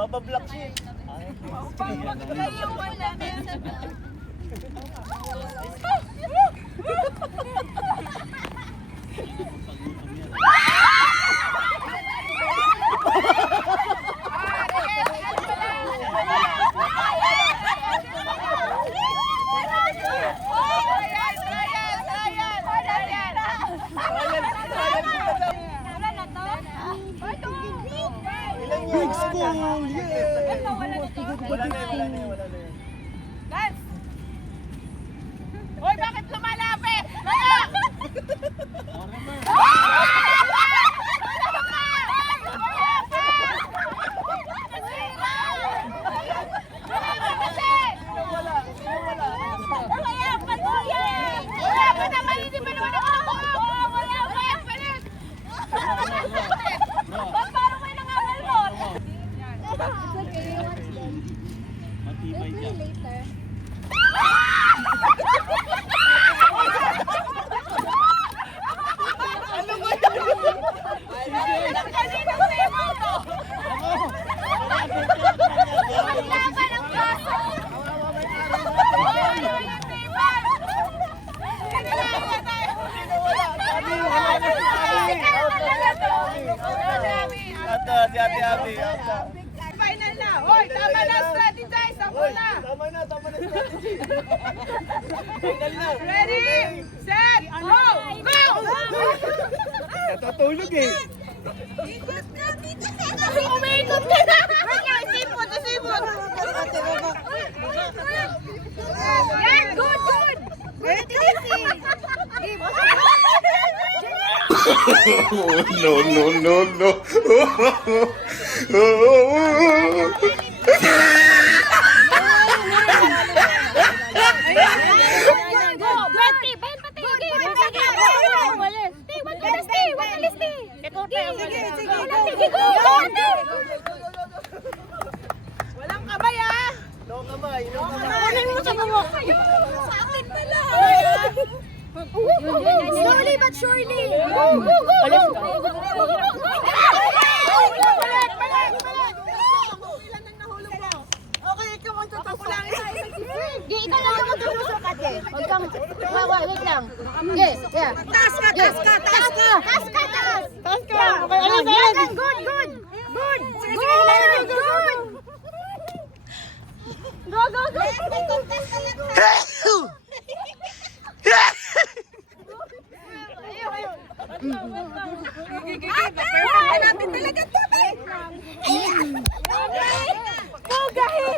Babablock siya. Kayo wala na. Big school! Yeah! Wala na yun. Lance! Hoy, bakit lumalapit? Laya! Matibay ka. Si Ate Abby. Final na! Hoy, tama na! Strategize! Ako na! Tama na strategy. Final na. Ready, set, go! Go! Natutulog eh. Umiikot ka na! Sipot! Yan! Good! Good! No. Walang kamay ah! No kamay. Kunin mo sa bumok! Sa akin pala! Slowly but surely! Go! Okay, ikaw ang tatapulang. Di, ikaw lang ang magtutusok ate. Huwag kang, wait lang. Yeah. Taas ka! Taas ka. Yan, good. Go. Perfect natin talaga ito, eh! Pugahi!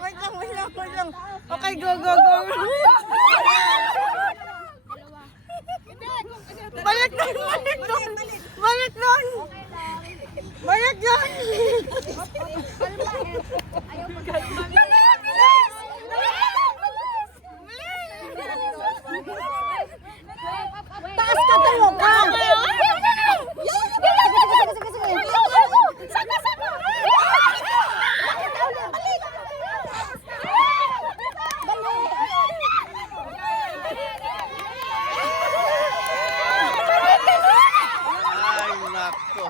Wait lang. Okay, go. Balik doon! Taas ka tulog! Ay, nako.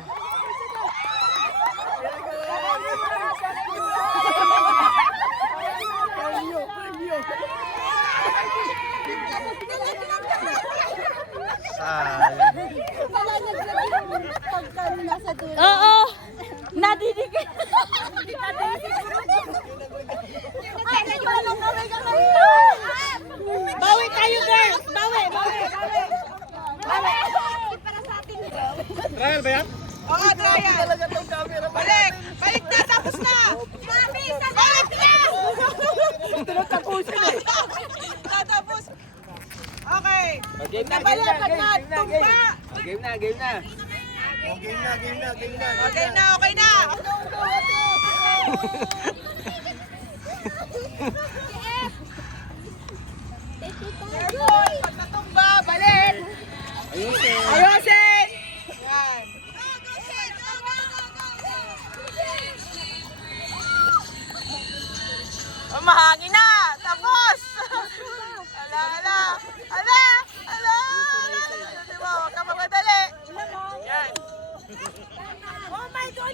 Oo. Nadidikin. Bawi tayo, girls! Bawi! Trial ba yan? Oo, trial! Talaga tong camera. Balik na! Tapos na! Balik na! Ito na tapusin eh. Tatapos! Okay! Game na. Nabalapag na! Tumba! Game na. Okay na! Pag natumba, balik! Ayusin! Yan!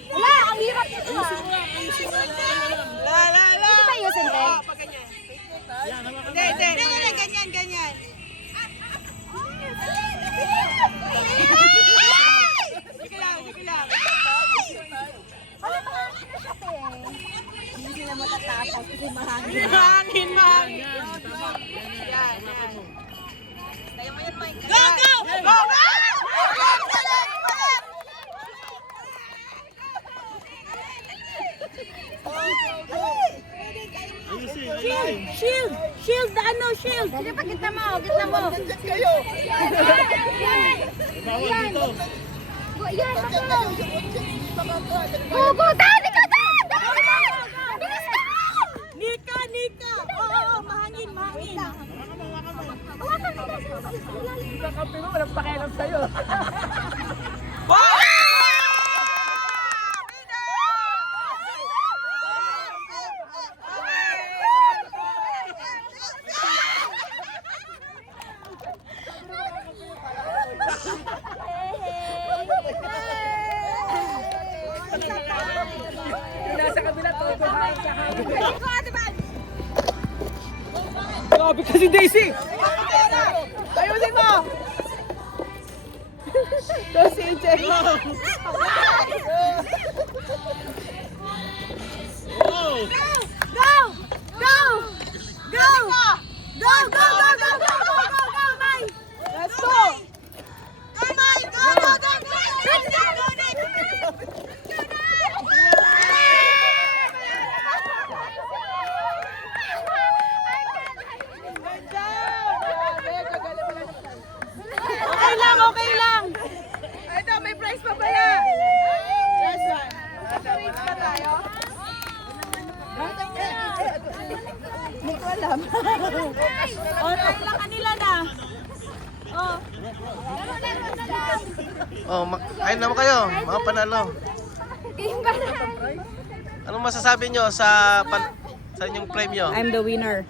Wala, ang hirap nito ah. Hindi ba ayusin, te? Hindi, ganyan, ganyan. Sige lang. Wala pa nga na siya, te. Hindi sila matatapos kasi mahangin. Hangin. Yan. Tayo mo yan, Mike. Go! Shield, ano, shield. Dali pa, gitna mo. Diyan kayo. Yan. Yan, go, dali ka, bilis ka. Nika. Oo, mahangin. Hawakan mo na sa Kakampi mo, walang pakialam sa'yo. Yung nasa kabila, todo kumain sa hangin. Grabe kasi Daisy! Ayusin mo! Go, CJ! Let's go! Okay lang. Ito, may prize pa pala. Last one. Race pa tayo. Hindi ko alam. Tayo lang kanila na. Kain naman kayo, mga panalo. Anong masasabi nyo sa inyong premyo? I'm the winner.